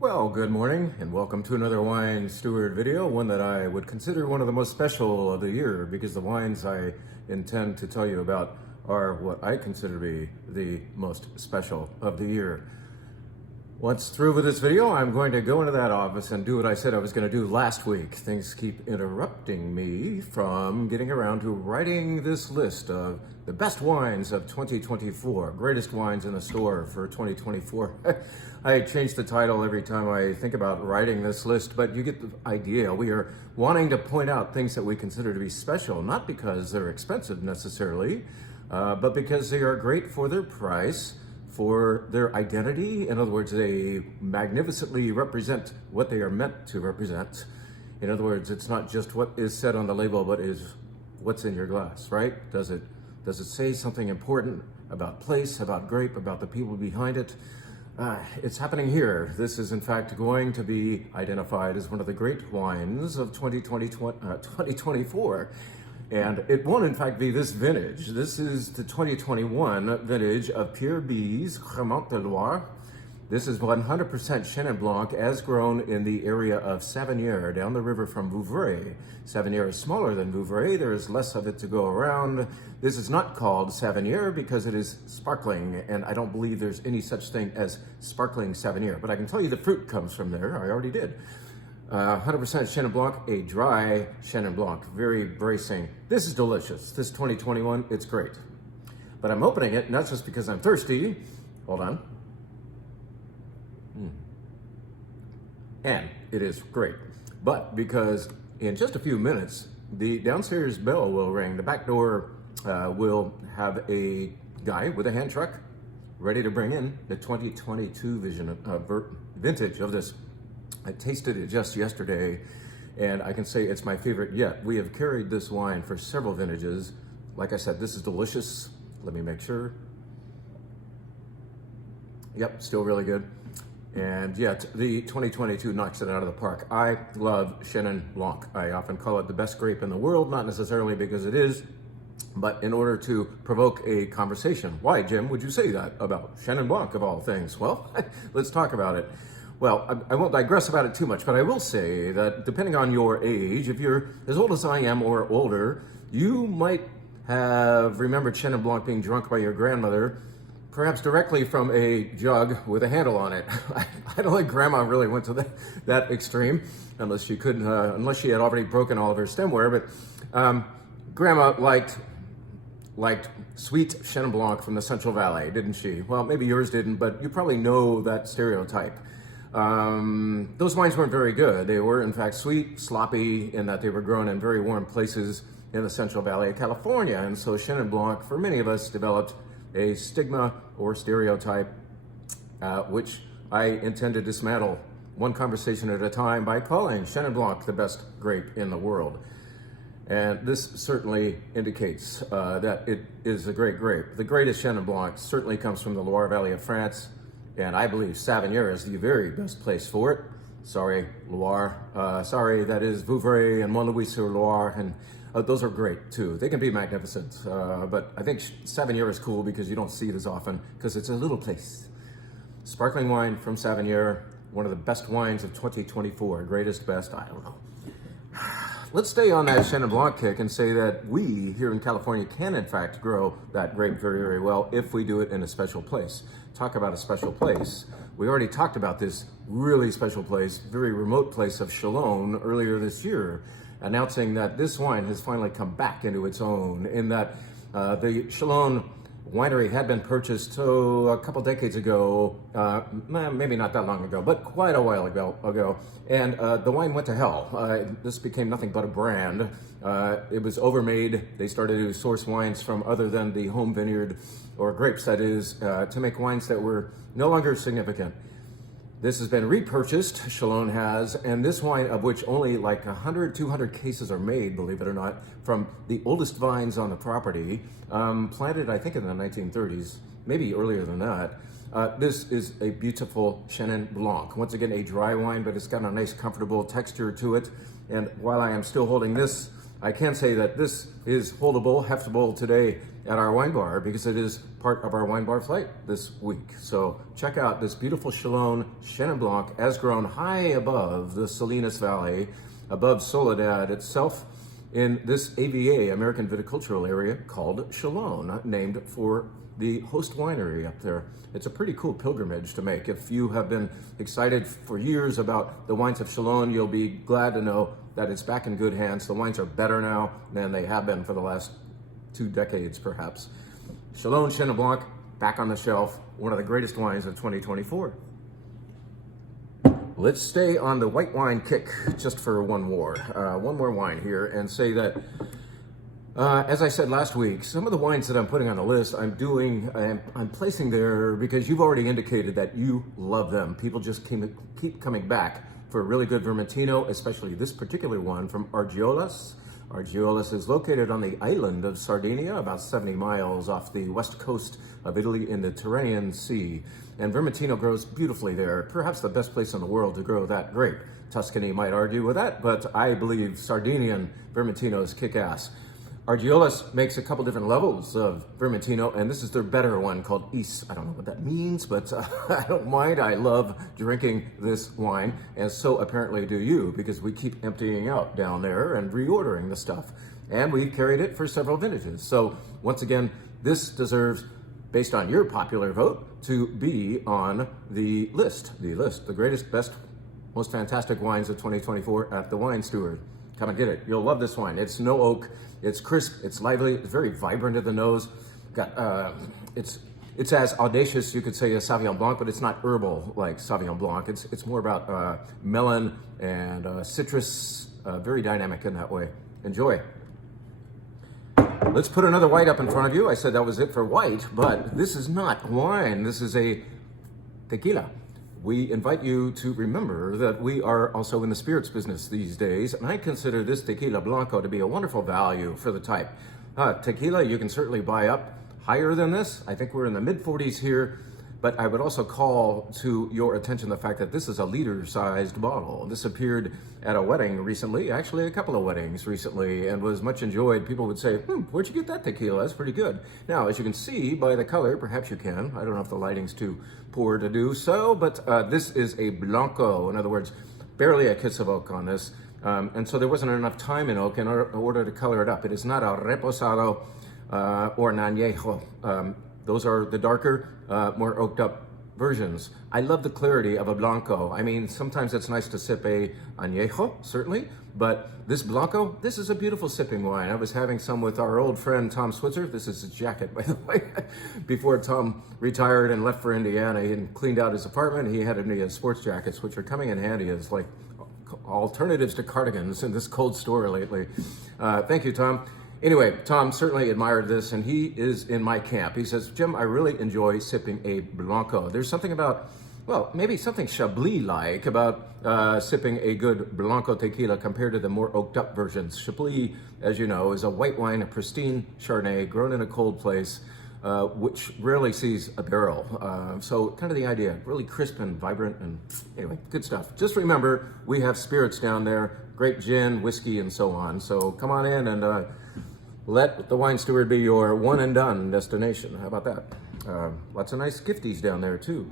Well, good morning and welcome to another wine steward video, one that I would consider one of the most special of the year because the wines I intend to tell you about are what I consider to be the most special of the year. Once through with this video, I'm going to go into that office and do what I said I was going to do last week. Things keep interrupting me from getting around to writing this list of the best wines of 2024, greatest wines in the store for 2024. I change the title every time I think about writing this list, but you get the idea. We are wanting to point out things that we consider to be special, not because they're expensive necessarily, but because they are great for their price, for their identity. In other words, they magnificently represent what they are meant to represent. In other words, it's not just what is said on the label, but is what's in your glass, right? Does it say something important about place, about grape, about the people behind it? It's happening here. This is in fact going to be identified as one of the great wines of 2024. And it won't in fact be this vintage. This is the 2021 vintage of Pierre B's Cremant de Loire. This is 100% Chenin Blanc as grown in the area of Savinière down the river from Vouvray. Savinière is smaller than Vouvray. There is less of it to go around. This is not called Savinière because it is sparkling, and I don't believe there's any such thing as sparkling Savinière. But I can tell you the fruit comes from there. I already did. 100% Chenin Blanc, a dry Chenin Blanc, very bracing. This is delicious. This 2021, it's great. But I'm opening it not just because I'm thirsty. Hold on. And it is great. But because in just a few minutes, the downstairs bell will ring. The back door will have a guy with a hand truck ready to bring in the 2022 vintage of this. I tasted it just yesterday, and I can say it's my favorite yet. We have carried this wine for several vintages. Like I said, this is delicious. Let me make sure. Yep, still really good. And yet, the 2022 knocks it out of the park. I love Chenin Blanc. I often call it the best grape in the world, not necessarily because it is, but in order to provoke a conversation. Why, Jim, would you say that about Chenin Blanc of all things? Well, let's talk about it. Well, I won't digress about it too much, but I will say that depending on your age, if you're as old as I am or older, you might have remembered Chenin Blanc being drunk by your grandmother, perhaps directly from a jug with a handle on it. I don't think Grandma really went to that extreme, unless she couldn't, unless she had already broken all of her stemware. But Grandma liked sweet Chenin Blanc from the Central Valley, didn't she? Well, maybe yours didn't, but you probably know that stereotype. Those wines weren't very good. They were, in fact, sweet, sloppy, in that they were grown in very warm places in the Central Valley of California. And so Chenin Blanc, for many of us, developed a stigma or stereotype, which I intend to dismantle one conversation at a time by calling Chenin Blanc the best grape in the world. And this certainly indicates that it is a great grape. The greatest Chenin Blanc certainly comes from the Loire Valley of France, and I believe Savinière is the very best place for it. Sorry, Loire. Sorry, that is Vouvray and Mont-Louis-sur-Loire, and those are great too. They can be magnificent, but I think Savinière is cool because you don't see it as often because it's a little place. Sparkling wine from Savinière, one of the best wines of 2024. Greatest, best, I don't know. Let's stay on that Chenin Blanc kick and say that we here in California can in fact grow that grape very, very well if we do it in a special place. Talk about a special place. We already talked about this really special place, very remote place of Chalon earlier this year, announcing that this wine has finally come back into its own, in that the Chalon winery had been purchased a couple decades ago, maybe not that long ago, but quite a while ago, and the wine went to hell. This became nothing but a brand. It was overmade. They started to source wines from other than the home vineyard, or grapes that is, to make wines that were no longer significant. This has been repurchased, Chalon has, and this wine, of which only like 100, 200 cases are made, believe it or not, from the oldest vines on the property, planted, I think, in the 1930s, maybe earlier than that. This is a beautiful Chenin Blanc. Once again, a dry wine, but it's got a nice, comfortable texture to it. And while I am still holding this, I can say that this is holdable, heftable today at our wine bar because it is part of our wine bar flight this week. So check out this beautiful Chalon Chenin Blanc as grown high above the Salinas Valley, above Soledad itself, in this AVA, American Viticultural Area, called Chalon, named for the host winery up there. It's a pretty cool pilgrimage to make. If you have been excited for years about the wines of Chalon, you'll be glad to know that it's back in good hands. The wines are better now than they have been for the last 2 decades, perhaps. Chalon Chenin Blanc, back on the shelf, one of the greatest wines of 2024. Let's stay on the white wine kick just for one more wine here, and say that, as I said last week, some of the wines that I'm putting on the list, I'm placing there because you've already indicated that you love them. People just keep coming back for a really good Vermentino, especially this particular one from Argiolas. Argiolas is located on the island of Sardinia, about 70 miles off the west coast of Italy in the Tyrrhenian Sea. And Vermentino grows beautifully there, perhaps the best place in the world to grow that grape. Tuscany might argue with that, but I believe Sardinian Vermentinos kick ass. Argiolas makes a couple different levels of Vermentino, and this is their better one called Is. I don't know what that means, but I don't mind. I love drinking this wine, and so apparently do you, because we keep emptying out down there and reordering the stuff. And we've carried it for several vintages. So once again, this deserves, based on your popular vote, to be on the list. The greatest, best, most fantastic wines of 2024 at the Wine Steward. Come and get it. You'll love this wine. It's no oak. It's crisp. It's lively. It's very vibrant in the nose. It's as audacious, you could say, as Sauvignon Blanc, but it's not herbal like Sauvignon Blanc. It's more about melon and citrus. Very dynamic in that way. Enjoy. Let's put another white up in front of you. I said that was it for white, but this is not wine. This is a tequila. We invite you to remember that we are also in the spirits business these days, and I consider this Tequila Blanco to be a wonderful value for the type. Tequila, you can certainly buy up higher than this. I think we're in the mid-40s here, but I would also call to your attention the fact that this is a liter-sized bottle. This appeared at a wedding recently, actually a couple of weddings recently, and was much enjoyed. People would say, where'd you get that tequila? That's pretty good. Now, as you can see by the color, perhaps you can. I don't know if the lighting's too poor to do so, but this is a Blanco. In other words, barely a kiss of oak on this. And so there wasn't enough time in oak in order to color it up. It is not a reposado or an añejo. Those are the darker, more oaked up versions. I love the clarity of a Blanco. I mean, sometimes it's nice to sip a añejo, certainly, but this Blanco, this is a beautiful sipping wine. I was having some with our old friend Tom Switzer. This is his jacket, by the way. Before Tom retired and left for Indiana and cleaned out his apartment, he had me sports jackets, which are coming in handy as like alternatives to cardigans in this cold store lately. Thank you, Tom. Anyway, Tom certainly admired this, and he is in my camp. He says, Jim, I really enjoy sipping a Blanco. There's something about, well, maybe something Chablis-like about sipping a good Blanco tequila compared to the more oaked-up versions. Chablis, as you know, is a white wine, a pristine Chardonnay grown in a cold place, which rarely sees a barrel. So kind of the idea, really crisp and vibrant, and anyway, good stuff. Just remember, we have spirits down there, great gin, whiskey, and so on. So come on in and let the Wine Steward be your one and done destination. How about that? Lots of nice gifties down there too.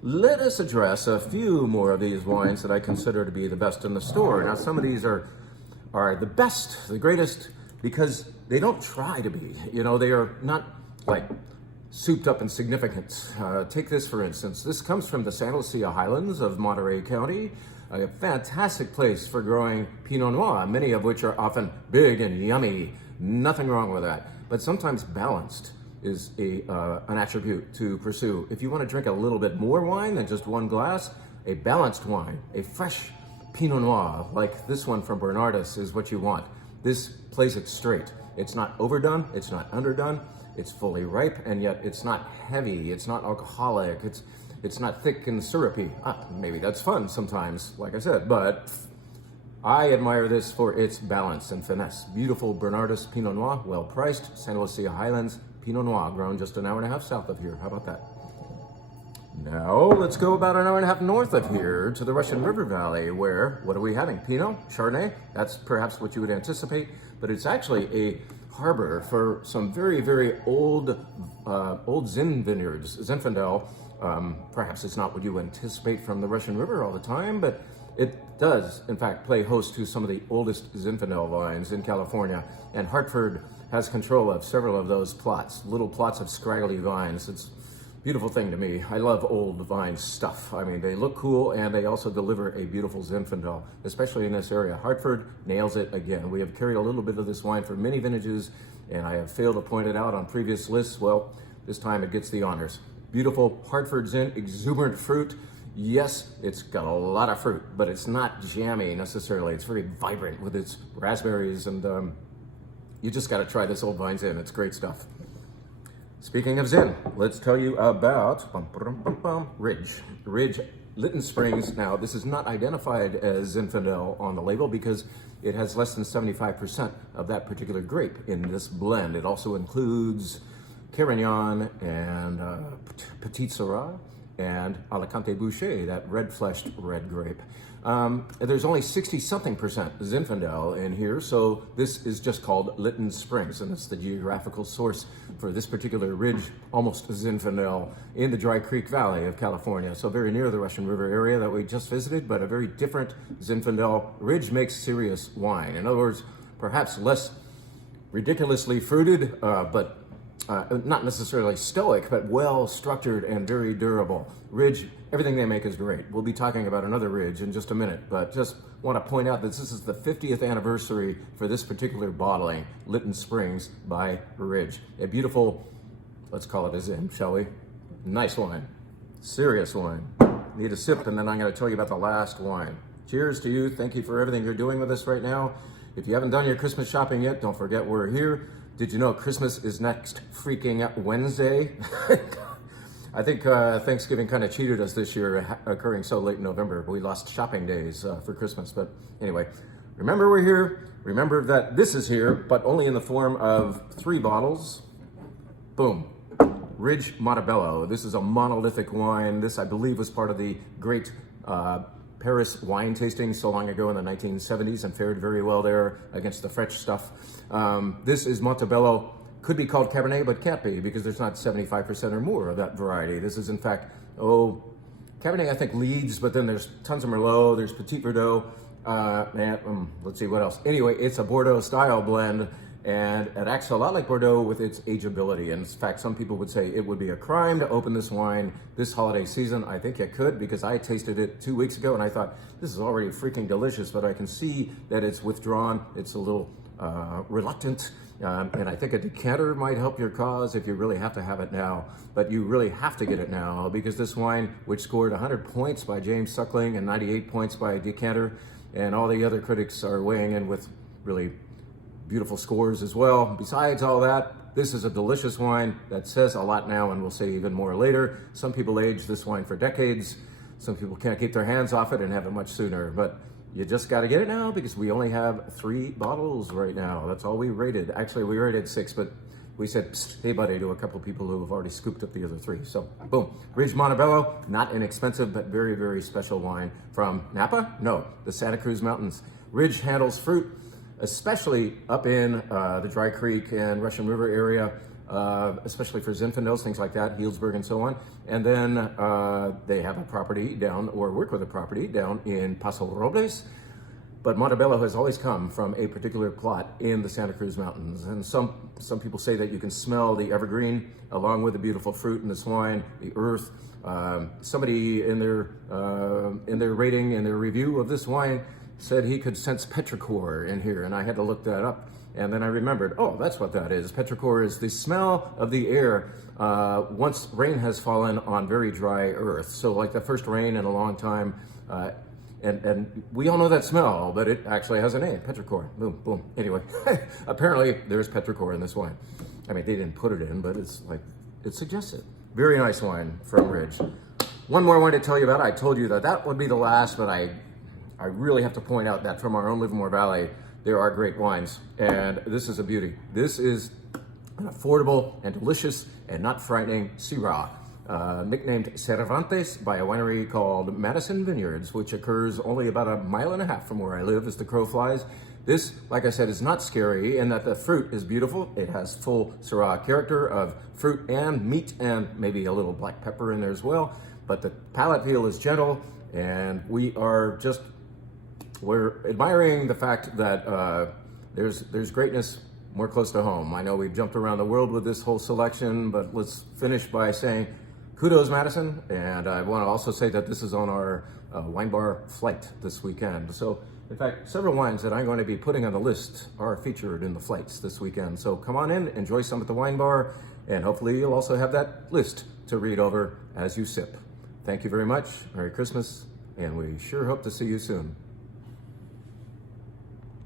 Let us address a few more of these wines that I consider to be the best in the store. Now, some of these are the best, the greatest, because they don't try to be. You know, they are not like souped up in significance. Take this, for instance. This comes from the Santa Lucia Highlands of Monterey County, a fantastic place for growing Pinot Noir, many of which are often big and yummy. Nothing wrong with that. But sometimes balanced is an attribute to pursue. If you want to drink a little bit more wine than just one glass, a balanced wine, a fresh Pinot Noir, like this one from Bernardus, is what you want. This plays it straight. It's not overdone, it's not underdone, it's fully ripe, and yet it's not heavy, it's not alcoholic, it's not thick and syrupy. Maybe that's fun sometimes, like I said, but I admire this for its balance and finesse. Beautiful Bernardus Pinot Noir, well priced, Santa Lucia Highlands Pinot Noir, grown just an hour and a half south of here. How about that? Now, let's go about an hour and a half north of here to the Russian River Valley, where, what are we having? Pinot, Chardonnay, that's perhaps what you would anticipate, but it's actually a harbor for some very, very old Zin vineyards. Zinfandel, perhaps it's not what you anticipate from the Russian River all the time, but it does, in fact, play host to some of the oldest Zinfandel vines in California. And Hartford has control of several of those plots, little plots of scraggly vines. It's a beautiful thing to me. I love old vine stuff. I mean, they look cool and they also deliver a beautiful Zinfandel, especially in this area. Hartford nails it again. We have carried a little bit of this wine for many vintages, and I have failed to point it out on previous lists. Well, this time it gets the honors. Beautiful Hartford Zin, exuberant fruit. Yes, it's got a lot of fruit, but it's not jammy necessarily. It's very vibrant with its raspberries, and you just got to try this Old Vine Zin. It's great stuff. Speaking of Zin, let's tell you about Ridge. Ridge Lytton Springs. Now, this is not identified as Zinfandel on the label because it has less than 75% of that particular grape in this blend. It also includes Carignan and Petit Syrah and Alicante Boucher, that red-fleshed red grape. There's only 60-something% Zinfandel in here, so this is just called Lytton Springs, and it's the geographical source for this particular Ridge, almost Zinfandel, in the Dry Creek Valley of California. So very near the Russian River area that we just visited, but a very different Zinfandel. Ridge makes serious wine. In other words, perhaps less ridiculously fruited, but not necessarily stoic, but well-structured and very durable. Ridge, everything they make is great. We'll be talking about another Ridge in just a minute, but just want to point out that this is the 50th anniversary for this particular bottling, Lytton Springs by Ridge. A beautiful, let's call it a Zin, shall we? Nice wine. Serious wine. Need a sip, and then I'm going to tell you about the last wine. Cheers to you. Thank you for everything you're doing with us right now. If you haven't done your Christmas shopping yet, don't forget we're here. Did you know Christmas is next freaking Wednesday? I think Thanksgiving kind of cheated us this year, occurring so late in November. We lost shopping days for Christmas. But anyway, remember we're here. Remember that this is here, but only in the form of 3 bottles. Boom. Ridge Montebello. This is a monolithic wine. This, I believe, was part of the great Paris wine tasting so long ago in the 1970s and fared very well there against the French stuff. This is Montebello. Could be called Cabernet, but can't be because there's not 75% or more of that variety. This is, in fact, Cabernet I think leads, but then there's tons of Merlot, there's Petit Verdot, let's see what else. Anyway, it's a Bordeaux style blend, and it acts a lot like Bordeaux with its ageability. And in fact, some people would say it would be a crime to open this wine this holiday season. I think it could, because I tasted it 2 weeks ago and I thought, this is already freaking delicious, but I can see that it's withdrawn. It's a little reluctant. And I think a decanter might help your cause if you really have to have it now. But you really have to get it now, because this wine, which scored 100 points by James Suckling and 98 points by Decanter, and all the other critics are weighing in with really beautiful scores as well. Besides all that, this is a delicious wine that says a lot now, and we'll say even more later. Some people age this wine for decades. Some people can't keep their hands off it and have it much sooner. But you just got to get it now, because we only have 3 bottles right now. That's all we rated. Actually, we rated 6, but we said, psst, hey buddy, to a couple people who have already scooped up the other 3. So boom, Ridge Montebello, not inexpensive, but very, very special wine from Napa? No, the Santa Cruz Mountains. Ridge handles fruit, especially up in the Dry Creek and Russian River area, especially for Zinfandels, things like that, Healdsburg and so on. And then they have a property down, or work with a property down in Paso Robles. But Montebello has always come from a particular plot in the Santa Cruz Mountains. And some people say that you can smell the evergreen along with the beautiful fruit in this wine, the earth. Somebody in their rating, in their review of this wine, said he could sense petrichor in here, and I had to look that up. And then I remembered, oh, that's what that is. Petrichor is the smell of the air once rain has fallen on very dry earth. So like the first rain in a long time, and we all know that smell, but it actually has a name, petrichor. Boom, boom. Anyway, apparently there's petrichor in this wine. I mean, they didn't put it in, but it's like, it suggests it. Very nice wine from Ridge. One more wine to tell you about. I told you that that would be the last, but I really have to point out that from our own Livermore Valley, there are great wines, and this is a beauty. This is an affordable and delicious and not frightening Syrah. nicknamed Cervantes by a winery called Madison Vineyards, which occurs only about 1.5 miles from where I live as the crow flies. This, like I said, is not scary in that the fruit is beautiful. It has full Syrah character of fruit and meat and maybe a little black pepper in there as well. But the palate feel is gentle, and we're admiring the fact that there's greatness more close to home. I know we've jumped around the world with this whole selection, but let's finish by saying kudos, Madison. And I want to also say that this is on our wine bar flight this weekend. So, in fact, several wines that I'm going to be putting on the list are featured in the flights this weekend. So come on in, enjoy some at the wine bar, and hopefully you'll also have that list to read over as you sip. Thank you very much. Merry Christmas, and we sure hope to see you soon.